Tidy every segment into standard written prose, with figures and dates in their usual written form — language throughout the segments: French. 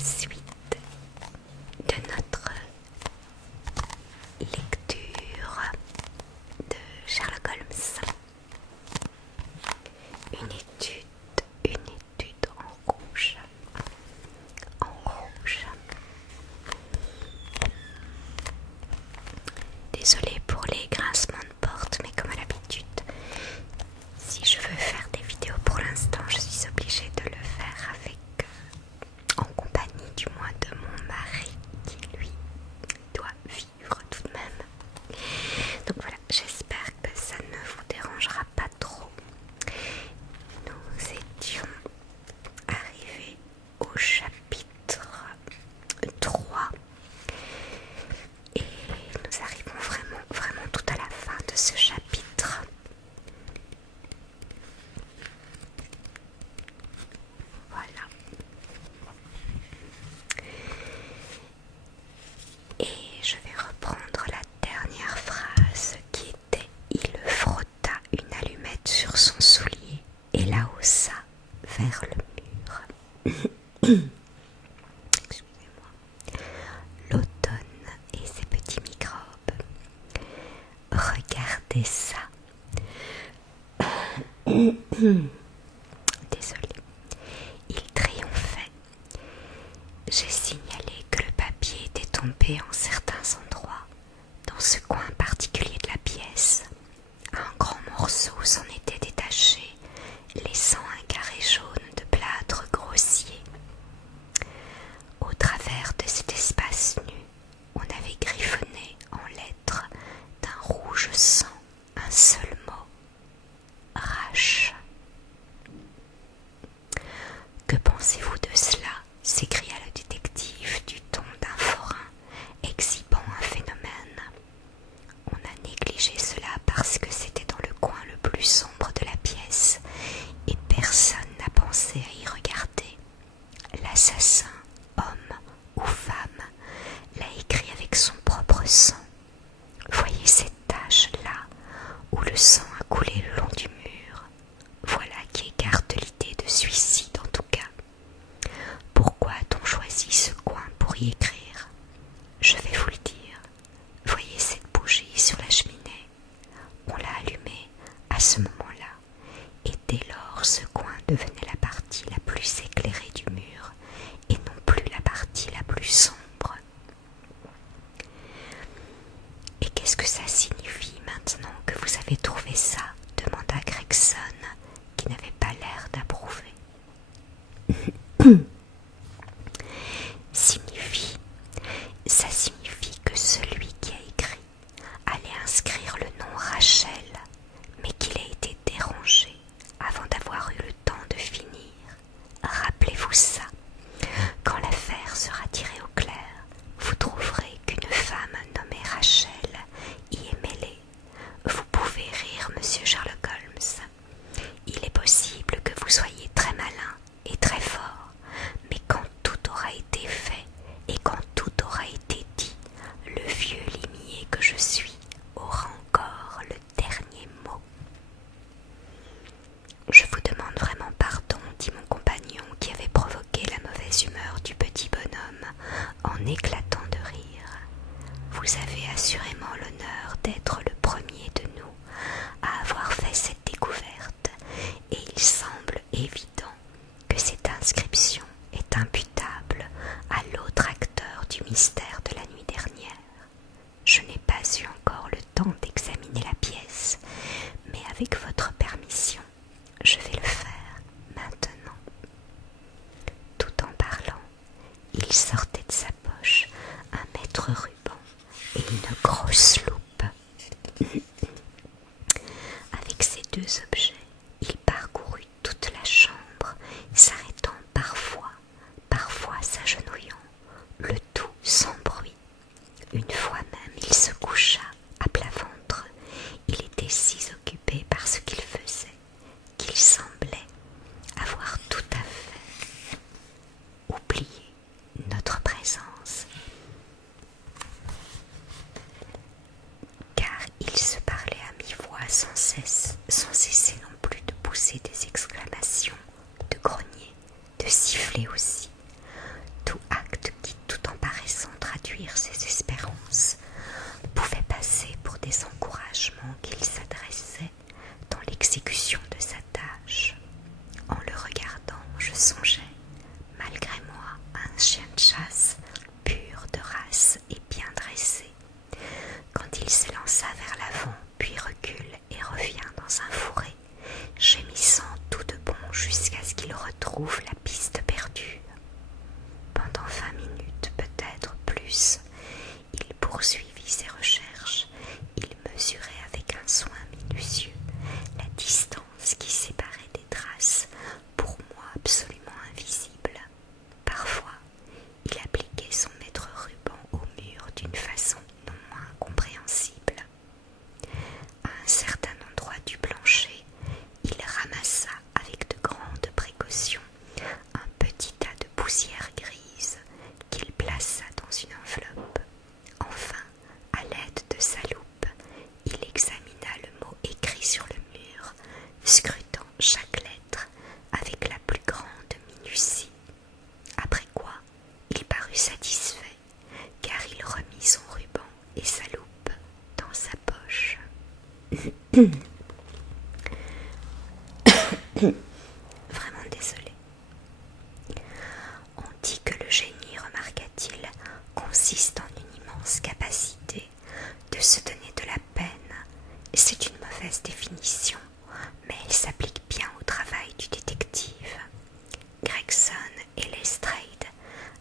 suite de notre lecture de Sherlock Holmes. Une étude en rouge. Désolée pour les grincements de porte, mais comme à l'habitude, si je veux faire des vidéos pour l'instant, je suis obligée de le faire avec, en compagnie du moins de mon mari qui lui doit vivre tout de même. Donc voilà, j'espère que ça ne vous dérangera pas trop. Nous étions arrivés au chapitre 3 et nous arrivons vraiment tout à la fin de ce chapitre. Voilà. Et je vais reprendre la dernière phrase qui était: il frotta une allumette sur son soulier et la haussa vers le mur. Excusez-moi. L'automne et ses petits microbes. Regardez ça. Désolée. Il triomphait. J'ai signalé que le papier était tombé en certains endroits. Dans ce coin particulier de la pièce, un grand morceau s'en était détaché, laissant un carré jaune de plâtre grossier. Au travers de cet espace nu, on avait griffonné en lettres d'un rouge sang un seul mot: Rache. Que pensez-vous de cela? S'écria le détective du ton d'un forain exhibant un phénomène. On a négligé cela parce que c'était dans le coin le plus sombre de la pièce et personne n'a pensé à y regarder. L'assassin, homme ou femme, l'a écrit avec son propre sang. Voyez cette tache-là où le sang a coulé le long du mur. Voilà qui écarte l'idée de suicide en tout cas. Pourquoi a-t-on choisi ce coin pour y écrire? Je vais vous le dire. Voyez cette bougie sur la cheminée? On l'a allumée à ce moment-là, et dès lors ce coin devenait la partie la plus éclairée du mur, et non plus la partie la plus sombre. Et qu'est-ce que ça signifie maintenant que vous avez trouvé ça? Demanda Gregson, qui n'avait pas l'air d'approuver. Ça signifie que celui qui a écrit allait inscrire le nom Rachel, mais qu'il a été dérangé avant d'avoir eu le temps de finir. Rappelez-vous ça. Quand l'affaire sera tirée au clair, vous trouverez qu'une femme nommée Rachel y est mêlée. Vous pouvez rire, monsieur Sherlock Holmes. Il est possible que vous soyez très malin et très fort, mais quand tout aura été fait et quand tout aura été dit, le vieux limier que je suis aura encore le dernier mot. Je vous demande vraiment pardon, dit mon compagnon qui avait provoqué la mauvaise humeur du petit bonhomme en éclatant de rire. Vous avez assurément l'honneur d'être le premier de nous à avoir fait cette découverte, et il semble évident que cette inscription est imputable à l'autre acteur du mystère de la nuit dernière. Je n'ai pas eu encore le temps d'examiner la pièce, mais avec votre permission, je vais le faire maintenant. Tout en parlant, il sortait de sa poche un mètre ruban et une grosse loupe. Avec ces deux objets, il parcourut toute la chambre, s'arrêtant parfois s'agenouillant, le tout sans bruit. Une fois même, il se coucha à plat ventre. Il était si occupé par ce qu'il faisait qu'il semblait avoir tout à fait oublié notre préalable. songeait, malgré moi, à un chien de chasse, pur de race et bien dressé. Quand il s'élança vers l'avant, puis recule et revient dans un fourré, gémissant tout de bon jusqu'à ce qu'il retrouve la piste perdue. Pendant 20 minutes, peut-être plus, il poursuivit ses recherches. Il mesurait avec un soin minutieux la distance qui séparait des traces, pour moi absolument invisibles. Parfois, il appliquait son mètre ruban au mur d'une façon non moins compréhensible. À un certain endroit du plancher, il ramassa avec de grandes précautions un petit tas de poussière grise qu'il plaça dans une enveloppe. Enfin, à l'aide de sa loupe, il examina le mot écrit sur le mur, scrutant chaque lettre avec la plus grande minutie. Après quoi, il parut satisfait, car il remit son ruban et sa loupe dans sa poche. Vraiment désolé. On dit que le génie, remarqua-t-il, consiste en une immense capacité de se donner de la peine. C'est une mauvaise définition, mais elle s'applique bien au travail du détective. Gregson et Lestrade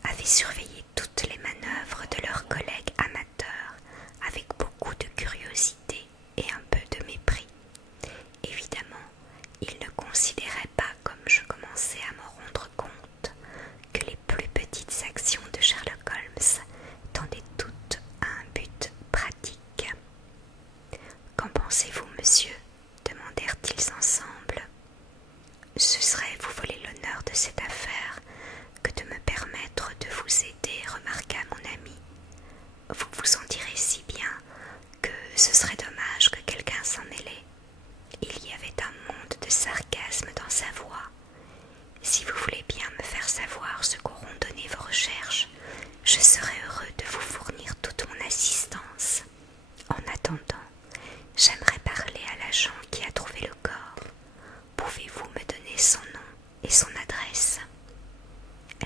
avaient surveillé toutes les manœuvres de leurs collègues amateurs avec beaucoup de curiosité et un peu de mépris. Évidemment, ils ne considéraient pas, comme je commençais à m'en rendre compte, que les plus petites actions de Sherlock Holmes tendaient toutes à un but pratique. Qu'en pensez-vous, monsieur ? Demandèrent-ils ensemble. Ce serait vous voler l'honneur de cette affaire que de me permettre de vous aider, remarqua mon ami. Vous vous en direz si bien que ce serait dommage que quelqu'un s'en mêlait. Il y avait un monde de sarcasme dans sa voix. Si vous voulez bien me faire savoir ce qu'auront donné vos recherches, je serai heureux de vous fournir toute mon assistance. En attendant, j'aimerais parler à l'agent qui a trouvé le corps. Pouvez-vous me donner son nom et son adresse ?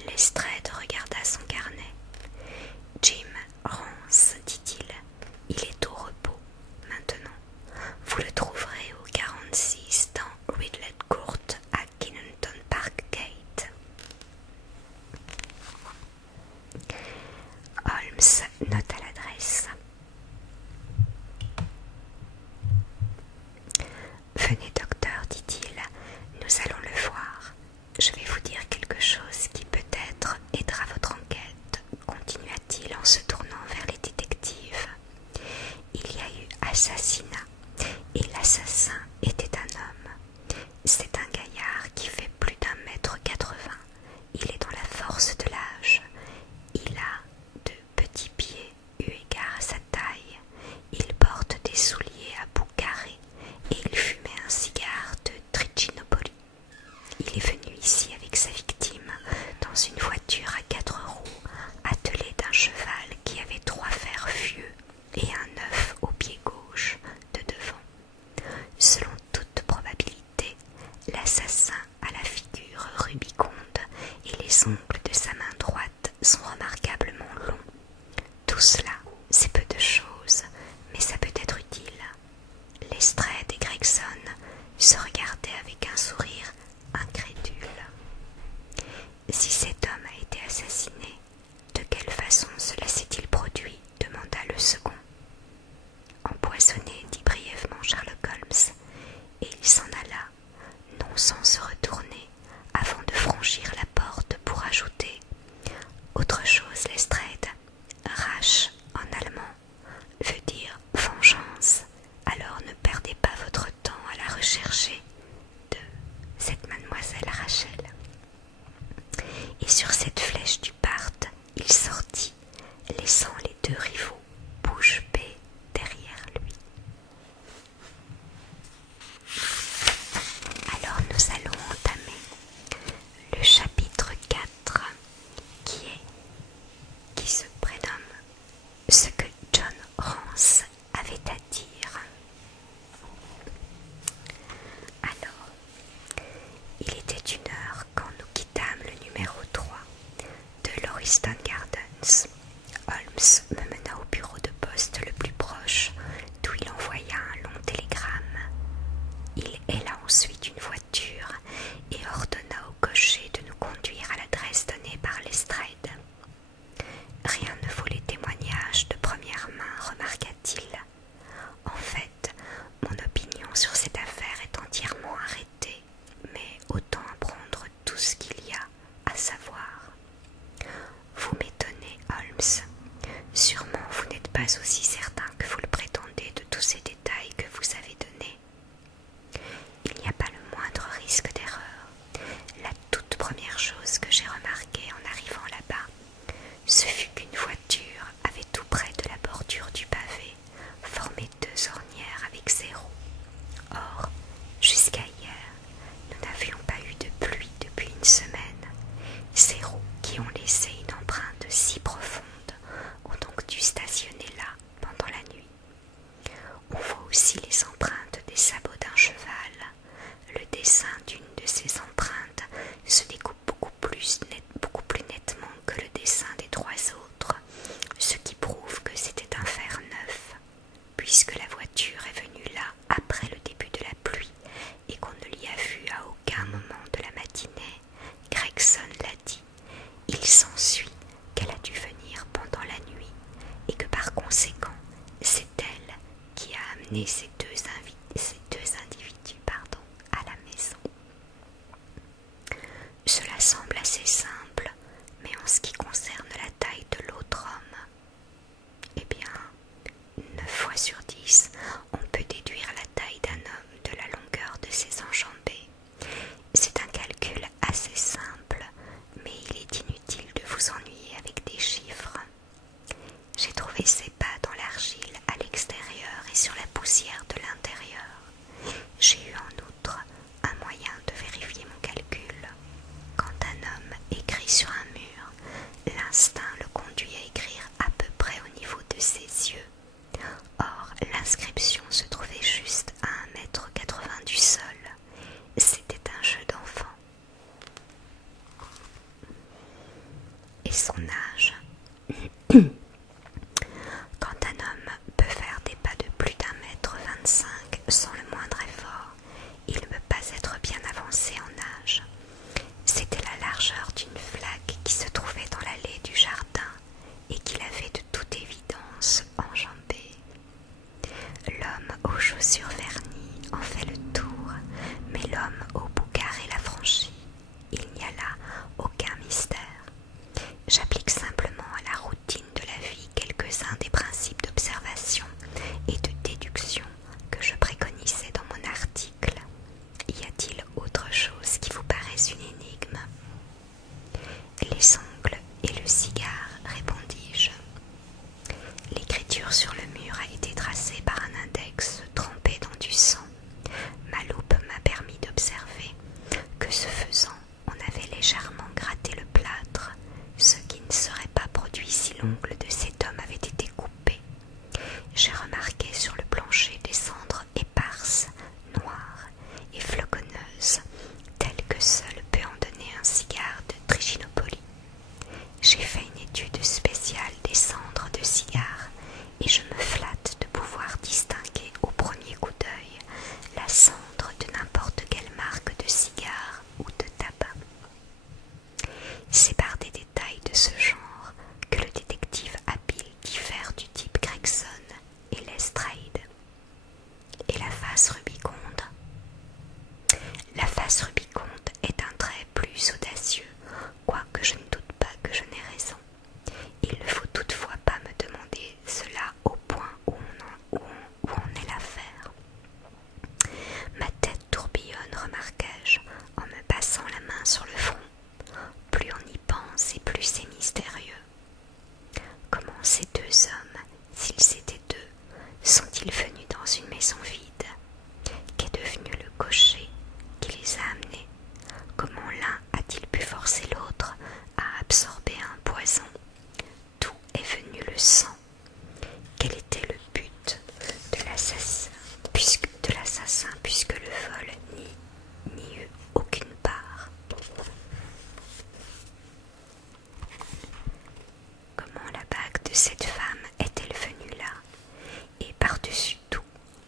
Lestrade regarda son carnet. Jim Rance, dit-il. Il est au repos maintenant. Vous le trouverez au 46 dans Ridley Court à Kennington Park Gate. Holmes nota l'adresse. Venez, docteur, dit-il, nous allons le voir. Je vais vous dire quelque chose qui peut-être aidera votre enquête, continua-t-il en se tournant vers les détectives. Il y a eu assassinat, et l'assassin était un homme. C'est un gaillard qui fait plus d'1,80 m. Il est dans la force de l'âge. Il a de petits pieds eu égard à sa taille. Il porte des souliers à bout carré et il fumait un cigare de Trichinopoly. Il est venu ici avec sa victime dans une voiture à 4 roues attelée d'un cheval qui avait 3 fers vieux et un œuf au pied gauche de devant. Selon toute probabilité, l'assassin a la figure rubiconde et les ongles de sa main droite sont remarquablement longs. Tout cela, c'est peu de choses, mais ça peut être utile. Lestrade et Gregson se regardaient avec un sourire incrédule. Si cet homme a été assassiné, de quelle façon cela s'est-il produit ? Demanda le second. Empoisonné, dit brièvement Sherlock Holmes, et il s'en alla, non sans se retourner, avant de franchir la porte pour ajouter « Autre chose, Lestrade, Rache en allemand veut dire vengeance, alors ne perdez pas votre temps à la rechercher de cette mademoiselle Rachel. » Et sur cette flèche du Parthe, il sortit, laissant les deux rivaux bouche bée derrière lui. Alors nous allons entamer le chapitre 4 qui se prénomme « Ce que John Rance avait à dire ». Alors, il était 1 heure quand nous quittâmes Weston Gardens. Holmes me mena au bureau de poste le plus proche, d'où il envoya un long télégramme. Il héla ensuite une voiture et ordonna au cocher de nous conduire à l'adresse donnée par Lestrade. Rien ne vaut les témoignages de première main, remarqua-t-il. En fait, mon opinion sur cette affaire est entièrement arrêtée, mais autant apprendre tout ce qu'il y a à savoir. Vous m'étonnez, Holmes. Sûrement vous n'êtes pas aussi certain que vous le prétendez de tous ces détails que vous avez donnés. Il n'y a pas le moindre risque d'erreur. La toute première chose que j'ai remarquée en arrivant là-bas, ce fut qu'une voiture avait tout près de la bordure du pavé formé 2 ornières avec 0. Or, jusqu'à hier, nous n'avions pas eu de pluie depuis une semaine. Ces roues qui ont laissé une empreinte si profonde ont donc dû stationner là pendant la nuit. On voit aussi les empreintes des sabots d'un cheval. Le dessin d'une de ces empreintes se découpe beaucoup plus nettement que le dessin des 3 autres, ce qui prouve que c'était un fer neuf. Puisque la voiture est venue là après le début de la pluie et qu'on ne l'y a vue à aucun moment de la matinée, Gregson l'a dit, il s'ensuit qu'elle a dû venir pendant la nuit et que par conséquent, c'est elle qui a amené ces deux individus à la maison. Cela semble assez simple, mais en ce qui concerne la taille de l'autre homme, eh bien, 9 fois sur 10, on peut déduire la taille d'un homme de la longueur de ses enjambées. C'est un calcul assez simple, mais il est inutile de vous ennuyer avec des chiffres. J'ai trouvé ses pas dans l'argile à l'extérieur et sur la poussière de l'intérieur. J'ai eu en outre un moyen de vérifier mon calcul. Quand un homme écrit sur un mur, l'instinct le conduit à écrire à peu près au niveau de ses yeux. Or, l'inscription se trouvait juste à 1,80 m du sol. C'était un jeu d'enfant. Et son âge. Quand un homme peut faire des pas de plus d'1,25 m sans le moindre effort, il ne peut pas être bien avancé en âge. C'était la largeur d'une flaque qui se trouvait dans l'allée du jardin et qu'il avait de toute évidence enjambée. L'homme aux chaussures vernies en fait le tour, mais l'homme au bout carré l'a franchi. Il n'y a là aucun mystère. J'applique simplement à la routine de la vie quelques-uns des principes d'observation et de déduction que je préconisais dans mon article. Y a-t-il autre chose qui vous paraisse une énigme? Les ongles et le cigare, répondis-je. L'écriture sur le mur a été tracée par un index trempé dans du sang. Ma loupe m'a permis d'observer que, ce faisant, on avait légèrement gratté le plâtre, ce qui ne serait pas produit si l'ongle de cet homme avait été coupé. J'ai remarqué sur le plancher des cendres éparses, noires et floconneuses, telles que seul peut en donner un cigare de Trichinopoly. J'ai fait une étude spéciale des cendres de cigares et je me flatte de pouvoir distinguer au premier coup d'œil la cendre de n'importe quelle marque de cigare ou de tabac. C'est par des détails de ce genre que le détective habile diffère du type Gregson et Lestrade. Et la face rubiconde? La face rubiconde est un trait plus audacieux, quoique je ne doute pas que je n'ai raison. Il ne faut toutefois pas me demander cela au point où on est l'affaire. Ma tête tourbillonne, remarquai-je, en me passant la main sur le front. Plus on y pense, de cette femme est-elle venue là? Et par-dessus tout,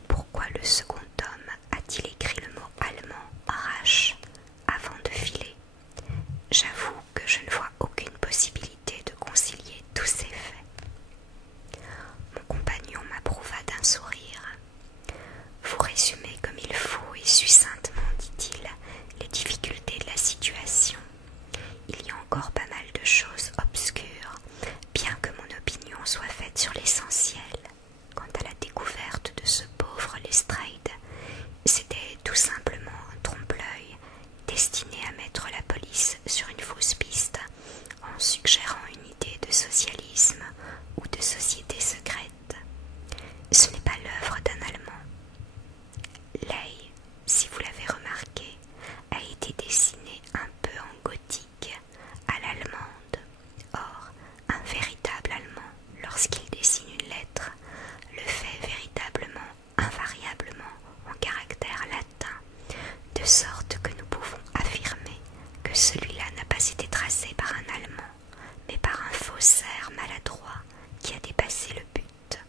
pourquoi le second homme a-t-il écrit le mot allemand arrache avant de filer? J'avoue que je ne vois aucune possibilité de concilier tous ces faits. Mon compagnon m'approuva d'un sourire. Vous résumez comme il faut et succinctement, dit-il, les difficultés de la situation. Il y a encore pas mal de choses obscures, bien que mon opinion soit faite sur l'essentiel. Quant à la découverte de ce pauvre Lestrade, c'était tout simplement un trompe-l'œil destiné à mettre la police sur une fausse piste en suggérant une idée de socialisme ou de société secrète. Ce n'est pas l'œuvre d'un Allemand. L'œil, si vous l'avez remarqué, a été dessiné un peu en gothique, à l'allemande. Or, un véritable Allemand, lorsqu'il dessine une lettre, le fait véritablement, invariablement, en caractère latin, de sorte que nous pouvons affirmer que celui-là n'a pas été tracé par un Allemand, mais par un faussaire maladroit qui a dépassé le but.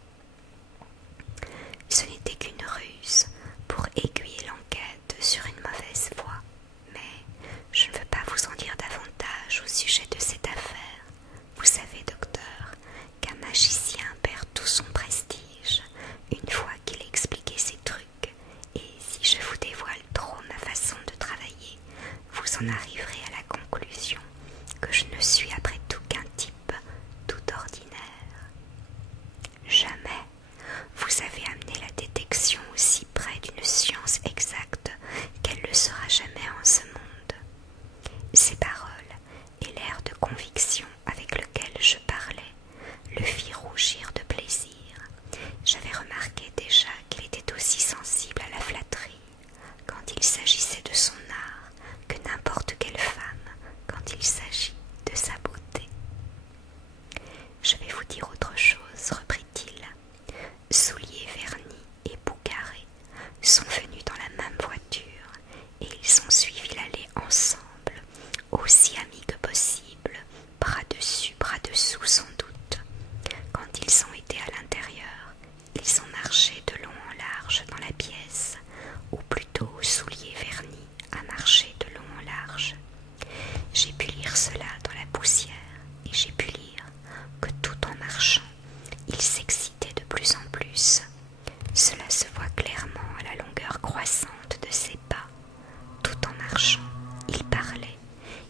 Ce n'était qu'une ruse pour aiguiller l'enquête sur une mauvaise voie, mais je ne veux pas vous en dire davantage au sujet de cette affaire. Vous savez, docteur, qu'un magicien perd tout son prestige une fois qu'il a expliqué ses trucs, et si je vous dévoile trop ma façon de travailler, vous en arriverez à la conclusion que je ne suis après tout qu'un type tout ordinaire. Jamais vous avez amené la détection aussi près d'une science exacte qu'elle le sera jamais en ce monde. Ces paroles et l'air de conviction avec lequel je parlais le fit rougir de plaisir. J'avais remarqué déjà qu'il était aussi sensible à la flatterie quand il s'agissait de son art que n'importe quelle femme quand il s'agit de sa beauté. Je vais vous dire autre chose, reprit-il. Souliers vernis et Bougaré sont venus dans la même voiture et ils ont suivi l'allée ensemble, aussi amis que possible, bras dessus, bras dessous sans doute. Quand ils ont été à l'intérieur, ils ont marché de long en large dans la pièce, ou plutôt Souliers vernis a marché de long en large. J'ai pu lire cela dans la poussière, et j'ai pu lire que tout en marchant, il s'excitait de plus en plus. Cela se voit clairement à la longueur croissante de ses pas. Tout en marchant, il parlait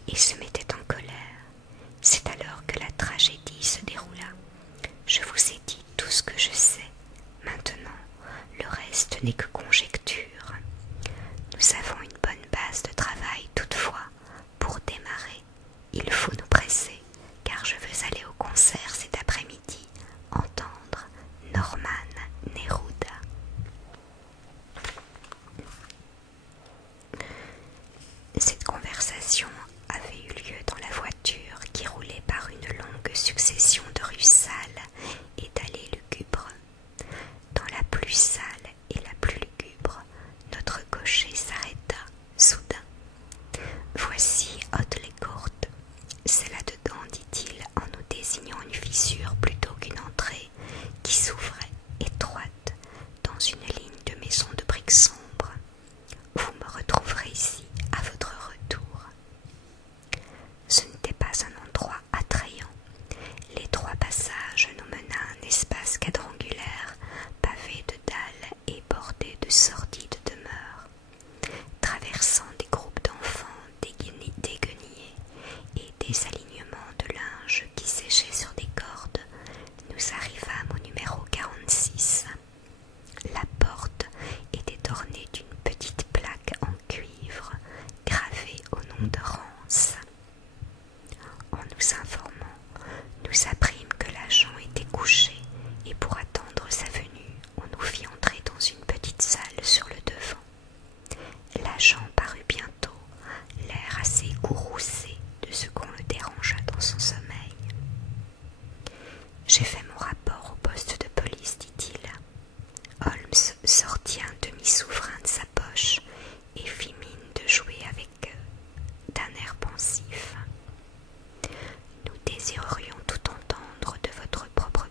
et se mettait en colère. C'est alors que la tragédie se déroula. Je vous ai dit tout ce que je sais. Maintenant, le reste n'est que conjecture. Nous avons une bonne base de travail toutefois. Pour démarrer, il faut nous presser, car je veux aller au concert cet après-midi, entendre Norman Neruda. Cette conversation avait eu lieu dans la voiture qui roulait par une longue succession de rues sales et d'allées lugubres. Dans la plus sale et la plus lugubre, notre cocher s'arrêta soudain. Voici Haute-les-Courtes. C'est là-dedans, dit-il, en nous désignant une fissure plutôt qu'une entrée qui s'ouvrait, étroite, dans une ligne de maisons de briques sombres. Vous me retrouverez ici à votre retour. Ce n'était pas un endroit attrayant. L'étroit passage nous mena à un espace quadrangulaire, pavé de dalles et bordé de sordides demeures. Traversant des groupes d'enfants déguenillés et des alignements de linge qui séchaient sur des cordes, nous arrivâmes au numéro 46. La porte était ornée d'une petite plaque en cuivre gravée au nom de Rance. En nous informant, nous apprîmes que l'agent était couché et pour attendre sa venue, on nous fit entrer dans une petite salle sur le devant. L'agent parut bientôt, l'air assez courroucé de ce qu'on le dérangea dans son sommeil. « J'ai fait mon rapport au poste de police, dit-il. » Holmes sortit un demi-souverain de sa poche et fit mine de jouer avec eux d'un air pensif. « Nous désirerions tout entendre de votre propre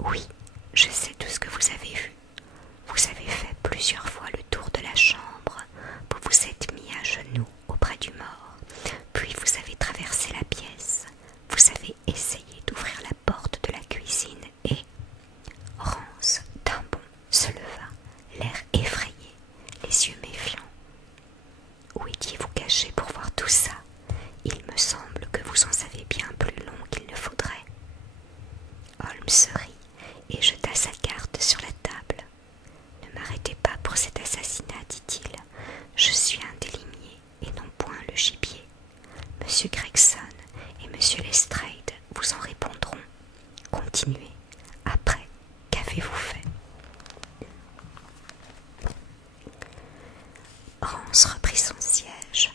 Oui, je sais tout ce que vous avez vu. Vous avez fait plusieurs fois le tour de la chambre, vous vous êtes mis à genoux auprès du mort, puis vous avez traversé la pièce, vous avez essayé d'ouvrir la porte de la cuisine et Rance, d'un bond, se leva, l'air effrayé, les yeux méfiants. Où étiez-vous caché pour voir tout ça? Il me semble que vous en savez bien plus long qu'il ne faudrait. Holmes se rit et jeta sa carte sur la table. Ne m'arrêtez pas pour cet assassinat, dit-il. Je suis un des limiers et non point le gibier. Monsieur Gregson et Monsieur Lestrade vous en répondront. Continuez. Après, qu'avez-vous fait? Rance reprit son siège,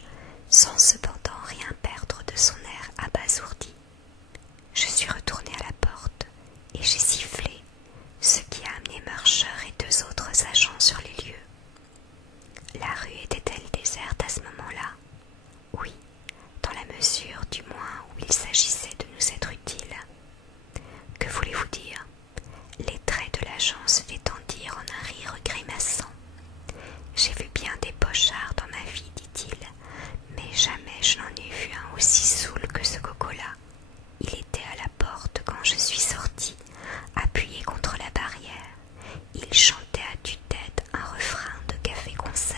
sans cependant rien perdre de son air abasourdi. Je suis retourné à la porte et j'ai sifflé, ce qui a amené Murcher et 2 autres agents sur les lieux. La rue était-elle déserte à ce moment-là? Oui, dans la mesure du moins où il s'agissait de nous être utiles. Que voulez-vous dire? Les traits de l'agent se détendirent en un rire grimaçant. J'ai vu bien des pochards dans ma vie, dit-il, mais jamais je n'en ai vu un aussi saoul que ce coco-là. Il était à la porte quand je suis sortie, appuyé contre la barrière. Il chantait à tue-tête un refrain de café-concert.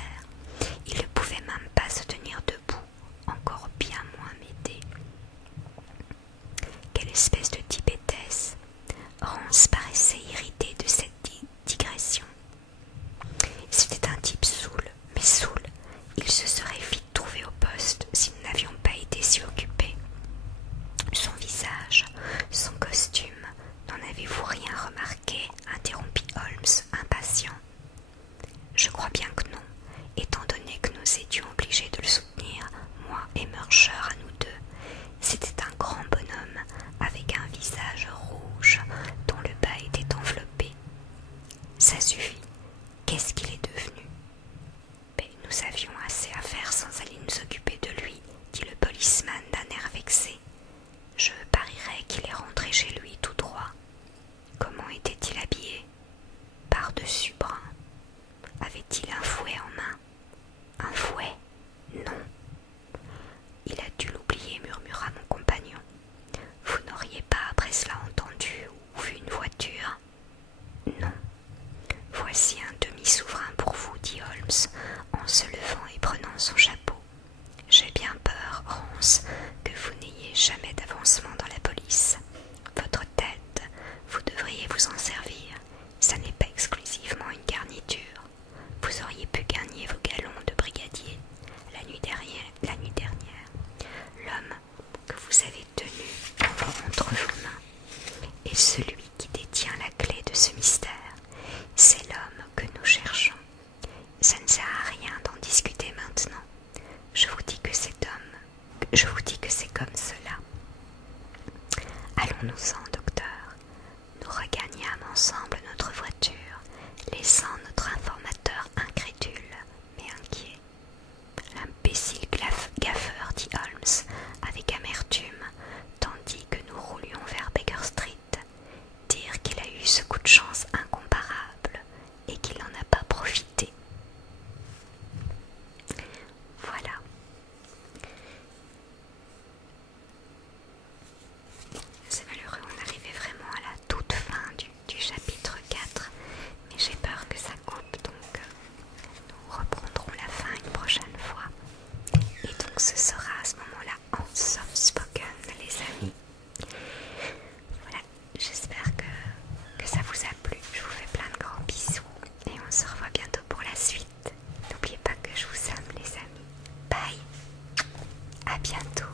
Il ne pouvait même pas se tenir debout, encore bien moins m'aider. Quelle espèce de type était-ce? Rance paraissait irrité de cette digression. C'était un type saoul, mais saoul. Il se serait vite trouvé au poste si nous n'avions pas été si occupés. Son visage, son costume, n'en avez-vous rien remarqué? Interrompit Holmes, impatient. Je crois bien que non, étant donné que nous étions obligés de le soutenir, moi et Murcher à nous deux. C'était un grand bonhomme, avec un visage rouge, dont le bas était enveloppé. Ça suffit. Qu'est-ce qu'il est devenu? Mais nous avions assez à faire sans aller nous occuper de lui, dit le policeman d'un air vexé. Je parierais qu'il est rentré chez lui tout droit. Comment était-il habillé? Par-dessus brun. Avait-il un fouet en main? Un fouet? Non. Il a dû l'oublier, murmura mon compagnon. Vous n'auriez pas après cela entendu ou vu une voiture? Non. Voici un demi-souverain pour vous, dit Holmes, en se levant et prenant son chapeau. J'ai bien peur, Rance, que vous n'ayez jamais d'avancement dans la police. Votre tête, vous devriez vous en servir. Ça n'est pas exclusivement une garniture. Vous auriez pu gagner vos galons de brigadier la nuit dernière. L'homme que vous avez tenu entre vos mains est celui qui détient la clé de ce mystère. C'est l'homme que nous cherchons. Ça ne sert à rien d'en discuter maintenant. Je vous dis que c'est comme cela. Allons-nous-en, docteur. Nous regagnâmes ensemble notre voiture, laissant notre informateur incrédule, mais inquiet. L'imbécile gaffeur, dit Holmes, avec amertume, tandis que nous roulions vers Baker Street. Dire qu'il a eu ce coup de chance incomparable et qu'il n'en a pas profité. Voilà. C'est malheureux, on arrivait vraiment à la toute fin du chapitre 4, mais j'ai peur que ça coupe, donc nous reprendrons la fin une prochaine fois. Et donc ce sera à ce moment-là en soft spoken, les amis. Voilà, j'espère que ça vous a plu. Je vous fais plein de grands bisous et on se revoit bientôt pour la suite. N'oubliez pas que je vous aime, les amis. Bye, à bientôt.